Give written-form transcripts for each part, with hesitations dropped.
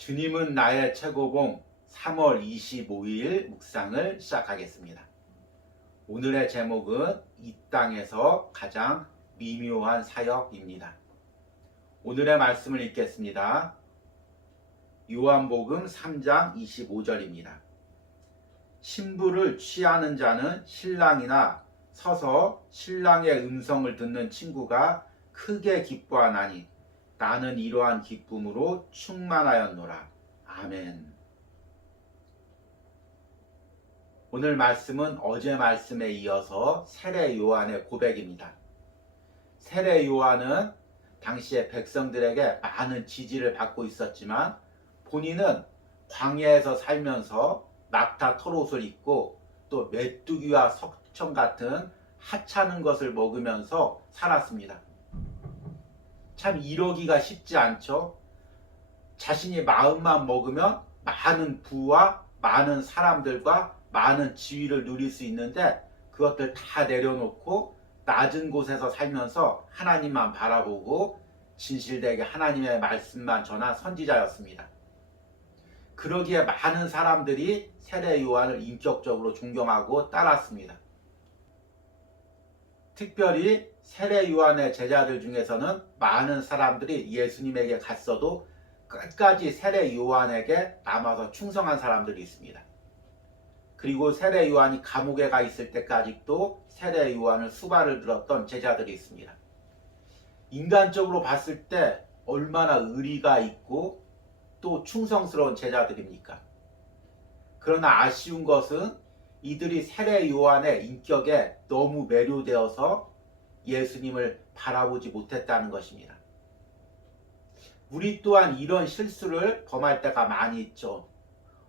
주님은 나의 최고봉 3월 25일 묵상을 시작하겠습니다. 오늘의 제목은 이 땅에서 가장 미묘한 사역입니다. 오늘의 말씀을 읽겠습니다. 요한복음 3장 25절입니다. 신부를 취하는 자는 신랑이나 서서 신랑의 음성을 듣는 친구가 크게 기뻐하나니 나는 이러한 기쁨으로 충만하였노라. 아멘. 오늘 말씀은 어제 말씀에 이어서 세례 요한의 고백입니다. 세례 요한은 당시에 백성들에게 많은 지지를 받고 있었지만 본인은 광야에서 살면서 낙타 털옷을 입고 또 메뚜기와 석청 같은 하찮은 것을 먹으면서 살았습니다. 참 이러기가 쉽지 않죠. 자신이 마음만 먹으면 많은 부와 많은 사람들과 많은 지위를 누릴 수 있는데 그것들 다 내려놓고 낮은 곳에서 살면서 하나님만 바라보고 진실되게 하나님의 말씀만 전한 선지자였습니다. 그러기에 많은 사람들이 세례 요한을 인격적으로 존경하고 따랐습니다. 특별히 세례 요한의 제자들 중에서는 많은 사람들이 예수님에게 갔어도 끝까지 세례 요한에게 남아서 충성한 사람들이 있습니다. 그리고 세례 요한이 감옥에 가 있을 때까지도 세례 요한을 수발을 들었던 제자들이 있습니다. 인간적으로 봤을 때 얼마나 의리가 있고 또 충성스러운 제자들입니까? 그러나 아쉬운 것은 이들이 세례 요한의 인격에 너무 매료되어서 예수님을 바라보지 못했다는 것입니다. 우리 또한 이런 실수를 범할 때가 많이 있죠.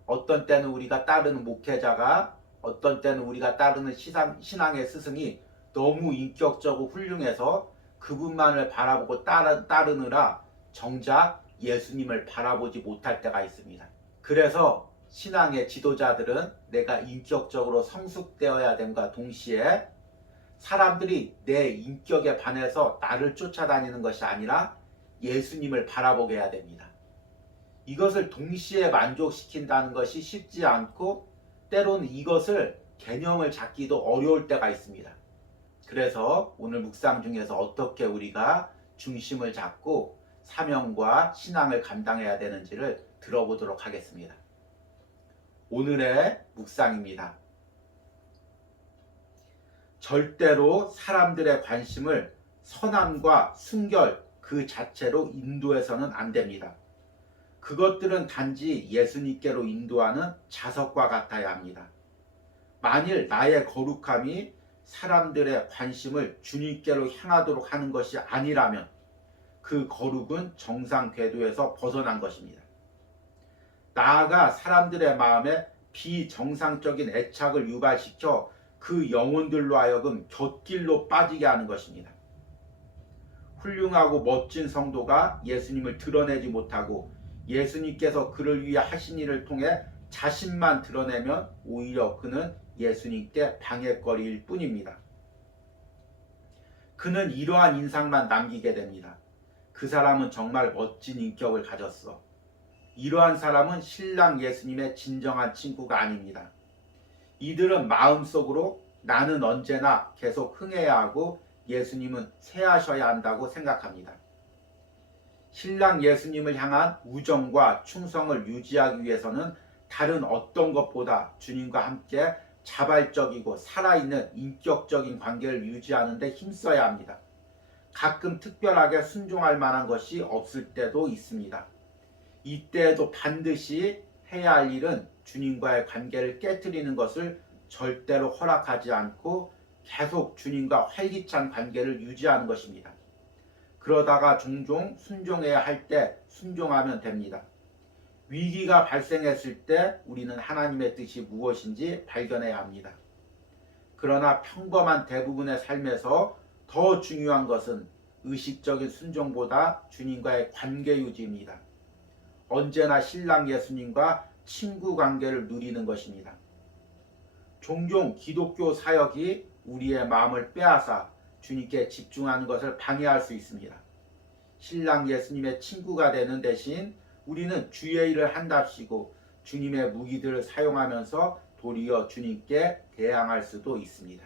어떤 때는 우리가 따르는 목회자가, 어떤 때는 우리가 따르는 신앙의 스승이 너무 인격적으로 훌륭해서 그분만을 바라보고 따르느라 정작 예수님을 바라보지 못할 때가 있습니다. 그래서 신앙의 지도자들은 내가 인격적으로 성숙되어야 됨과 동시에 사람들이 내 인격에 반해서 나를 쫓아다니는 것이 아니라 예수님을 바라보게 해야 됩니다. 이것을 동시에 만족시킨다는 것이 쉽지 않고 때로는 이것을 개념을 잡기도 어려울 때가 있습니다. 그래서 오늘 묵상 중에서 어떻게 우리가 중심을 잡고 사명과 신앙을 감당해야 되는지를 들어보도록 하겠습니다. 오늘의 묵상입니다. 절대로 사람들의 관심을 선함과 순결 그 자체로 인도해서는 안 됩니다. 그것들은 단지 예수님께로 인도하는 자석과 같아야 합니다. 만일 나의 거룩함이 사람들의 관심을 주님께로 향하도록 하는 것이 아니라면 그 거룩은 정상 궤도에서 벗어난 것입니다. 나아가 사람들의 마음에 비정상적인 애착을 유발시켜 그 영혼들로 하여금 곁길로 빠지게 하는 것입니다. 훌륭하고 멋진 성도가 예수님을 드러내지 못하고 예수님께서 그를 위해 하신 일을 통해 자신만 드러내면 오히려 그는 예수님께 방해거리일 뿐입니다. 그는 이러한 인상만 남기게 됩니다. 그 사람은 정말 멋진 인격을 가졌어. 이러한 사람은 신랑 예수님의 진정한 친구가 아닙니다. 이들은 마음속으로 나는 언제나 계속 흥해야 하고 예수님은 쇠하셔야 한다고 생각합니다. 신랑 예수님을 향한 우정과 충성을 유지하기 위해서는 다른 어떤 것보다 주님과 함께 자발적이고 살아있는 인격적인 관계를 유지하는 데 힘써야 합니다. 가끔 특별하게 순종할 만한 것이 없을 때도 있습니다. 이때에도 반드시 해야 할 일은 주님과의 관계를 깨트리는 것을 절대로 허락하지 않고 계속 주님과 활기찬 관계를 유지하는 것입니다. 그러다가 종종 순종해야 할 때 순종하면 됩니다. 위기가 발생했을 때 우리는 하나님의 뜻이 무엇인지 발견해야 합니다. 그러나 평범한 대부분의 삶에서 더 중요한 것은 의식적인 순종보다 주님과의 관계 유지입니다. 언제나 신랑 예수님과 친구 관계를 누리는 것입니다. 종종 기독교 사역이 우리의 마음을 빼앗아 주님께 집중하는 것을 방해할 수 있습니다. 신랑 예수님의 친구가 되는 대신 우리는 주의 일을 한답시고 주님의 무기들을 사용하면서 도리어 주님께 대항할 수도 있습니다.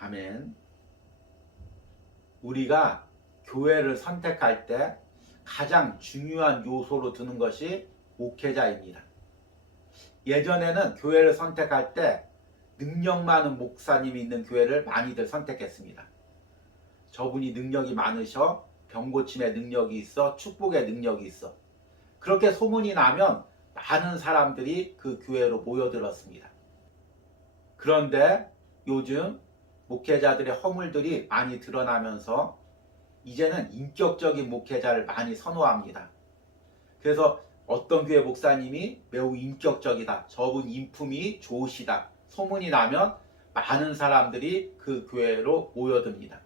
아멘. 우리가 교회를 선택할 때 가장 중요한 요소로 드는 것이 목회자입니다. 예전에는 교회를 선택할 때 능력 많은 목사님이 있는 교회를 많이들 선택했습니다. 저분이 능력이 많으셔, 병고침의 능력이 있어, 축복의 능력이 있어. 그렇게 소문이 나면 많은 사람들이 그 교회로 모여들었습니다. 그런데 요즘 목회자들의 허물들이 많이 드러나면서 이제는 인격적인 목회자를 많이 선호합니다. 그래서 어떤 교회 목사님이 매우 인격적이다, 저분 인품이 좋으시다 소문이 나면 많은 사람들이 그 교회로 모여듭니다.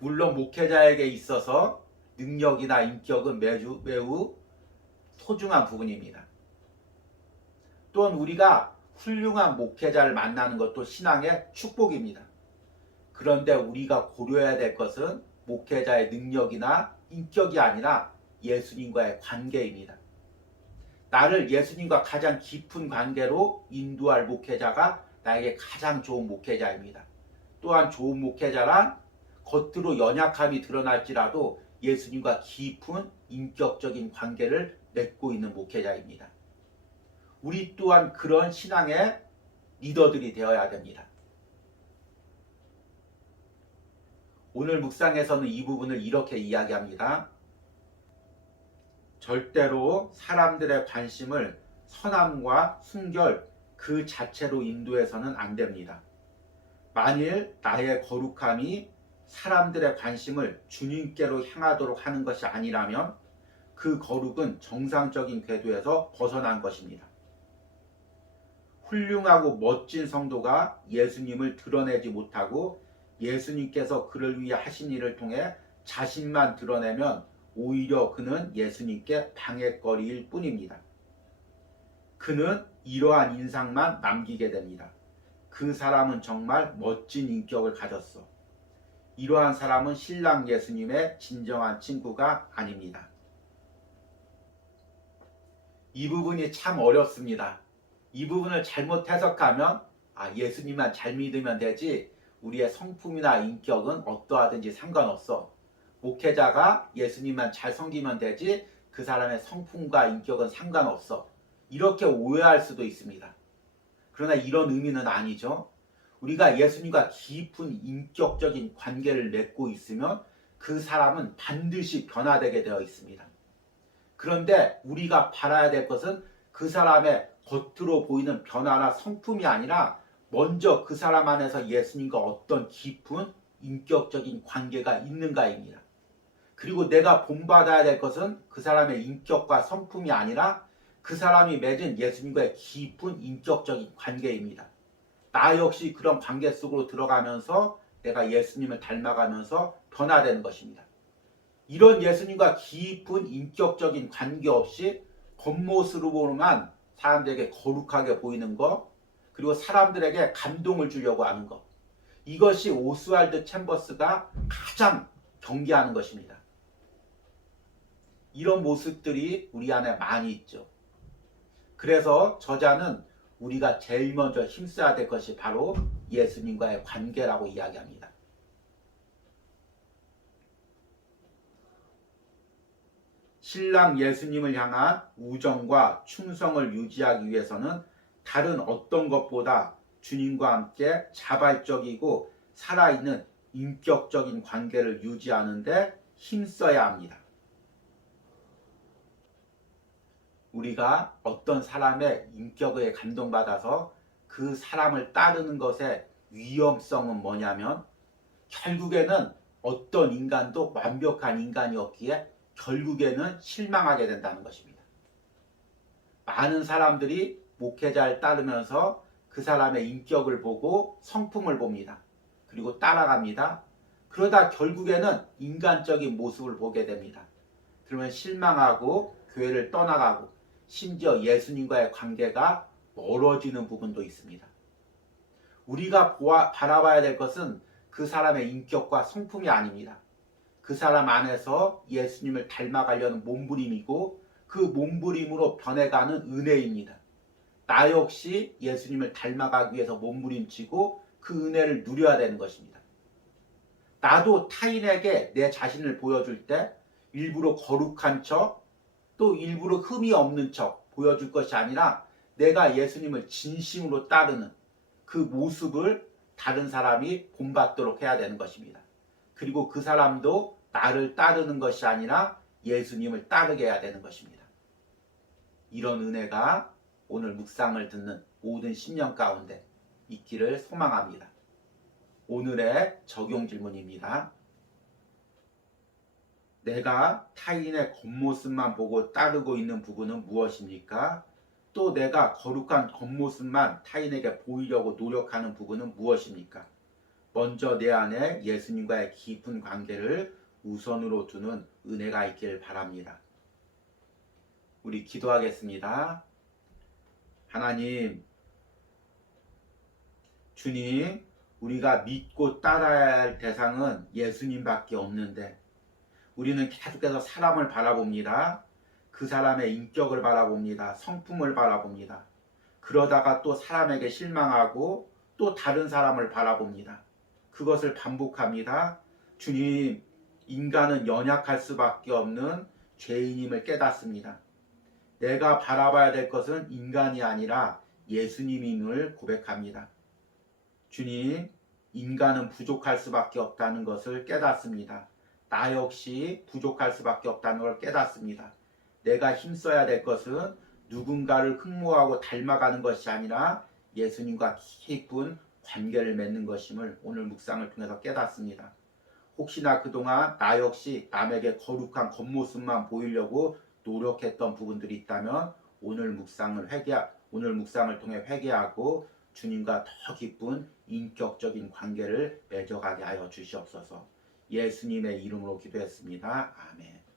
물론 목회자에게 있어서 능력이나 인격은 매우 소중한 부분입니다. 또한 우리가 훌륭한 목회자를 만나는 것도 신앙의 축복입니다. 그런데 우리가 고려해야 될 것은 목회자의 능력이나 인격이 아니라 예수님과의 관계입니다. 나를 예수님과 가장 깊은 관계로 인도할 목회자가 나에게 가장 좋은 목회자입니다. 또한 좋은 목회자란 겉으로 연약함이 드러날지라도 예수님과 깊은 인격적인 관계를 맺고 있는 목회자입니다. 우리 또한 그런 신앙의 리더들이 되어야 됩니다. 오늘 묵상에서는 이 부분을 이렇게 이야기합니다. 절대로 사람들의 관심을 선함과 순결 그 자체로 인도해서는 안 됩니다. 만일 나의 거룩함이 사람들의 관심을 주님께로 향하도록 하는 것이 아니라면 그 거룩은 정상적인 궤도에서 벗어난 것입니다. 훌륭하고 멋진 성도가 예수님을 드러내지 못하고 예수님께서 그를 위해 하신 일을 통해 자신만 드러내면 오히려 그는 예수님께 방해거리일 뿐입니다. 그는 이러한 인상만 남기게 됩니다. 그 사람은 정말 멋진 인격을 가졌어. 이러한 사람은 신랑 예수님의 진정한 친구가 아닙니다. 이 부분이 참 어렵습니다. 이 부분을 잘못 해석하면 예수님만 잘 믿으면 되지 우리의 성품이나 인격은 어떠하든지 상관없어. 목회자가 예수님만 잘 섬기면 되지 그 사람의 성품과 인격은 상관없어. 이렇게 오해할 수도 있습니다. 그러나 이런 의미는 아니죠. 우리가 예수님과 깊은 인격적인 관계를 맺고 있으면 그 사람은 반드시 변화되게 되어 있습니다. 그런데 우리가 바라야 될 것은 그 사람의 겉으로 보이는 변화나 성품이 아니라 먼저 그 사람 안에서 예수님과 어떤 깊은 인격적인 관계가 있는가입니다. 그리고 내가 본받아야 될 것은 그 사람의 인격과 성품이 아니라 그 사람이 맺은 예수님과의 깊은 인격적인 관계입니다. 나 역시 그런 관계 속으로 들어가면서 내가 예수님을 닮아가면서 변화되는 것입니다. 이런 예수님과 깊은 인격적인 관계 없이 겉모습으로만 사람들에게 거룩하게 보이는 것, 그리고 사람들에게 감동을 주려고 하는 것, 이것이 오스왈드 챔버스가 가장 경계하는 것입니다. 이런 모습들이 우리 안에 많이 있죠. 그래서 저자는 우리가 제일 먼저 힘써야 될 것이 바로 예수님과의 관계라고 이야기합니다. 신랑 예수님을 향한 우정과 충성을 유지하기 위해서는 다른 어떤 것보다 주님과 함께 자발적이고 살아있는 인격적인 관계를 유지하는 데 힘써야 합니다. 우리가 어떤 사람의 인격에 감동받아서 그 사람을 따르는 것의 위험성은 뭐냐면 결국에는 어떤 인간도 완벽한 인간이었기에 결국에는 실망하게 된다는 것입니다. 많은 사람들이 목회자를 따르면서 그 사람의 인격을 보고 성품을 봅니다. 그리고 따라갑니다. 그러다 결국에는 인간적인 모습을 보게 됩니다. 그러면 실망하고 교회를 떠나가고 심지어 예수님과의 관계가 멀어지는 부분도 있습니다. 우리가 바라봐야 될 것은 그 사람의 인격과 성품이 아닙니다. 그 사람 안에서 예수님을 닮아가려는 몸부림이고 그 몸부림으로 변해가는 은혜입니다. 나 역시 예수님을 닮아가기 위해서 몸부림치고 그 은혜를 누려야 되는 것입니다. 나도 타인에게 내 자신을 보여줄 때 일부러 거룩한 척, 또 일부러 흠이 없는 척 보여줄 것이 아니라 내가 예수님을 진심으로 따르는 그 모습을 다른 사람이 본받도록 해야 되는 것입니다. 그리고 그 사람도 나를 따르는 것이 아니라 예수님을 따르게 해야 되는 것입니다. 이런 은혜가 오늘 묵상을 듣는 모든 심령 가운데 있기를 소망합니다. 오늘의 적용 질문입니다. 내가 타인의 겉모습만 보고 따르고 있는 부분은 무엇입니까? 또 내가 거룩한 겉모습만 타인에게 보이려고 노력하는 부분은 무엇입니까? 먼저 내 안에 예수님과의 깊은 관계를 우선으로 두는 은혜가 있길 바랍니다. 우리 기도하겠습니다. 하나님, 주님, 우리가 믿고 따라야 할 대상은 예수님밖에 없는데 우리는 계속해서 사람을 바라봅니다. 그 사람의 인격을 바라봅니다. 성품을 바라봅니다. 그러다가 또 사람에게 실망하고 또 다른 사람을 바라봅니다. 그것을 반복합니다. 주님, 인간은 연약할 수밖에 없는 죄인임을 깨닫습니다. 내가 바라봐야 될 것은 인간이 아니라 예수님임을 고백합니다. 주님, 인간은 부족할 수밖에 없다는 것을 깨닫습니다. 나 역시 부족할 수밖에 없다는 걸 깨닫습니다. 내가 힘써야 될 것은 누군가를 흠모하고 닮아가는 것이 아니라 예수님과 깊은 관계를 맺는 것임을 오늘 묵상을 통해서 깨닫습니다. 혹시나 그동안 나 역시 남에게 거룩한 겉모습만 보이려고 노력했던 부분들이 있다면 오늘 묵상을 통해 회개하고 주님과 더 깊은 인격적인 관계를 맺어가게 하여 주시옵소서. 예수님의 이름으로 기도했습니다. 아멘.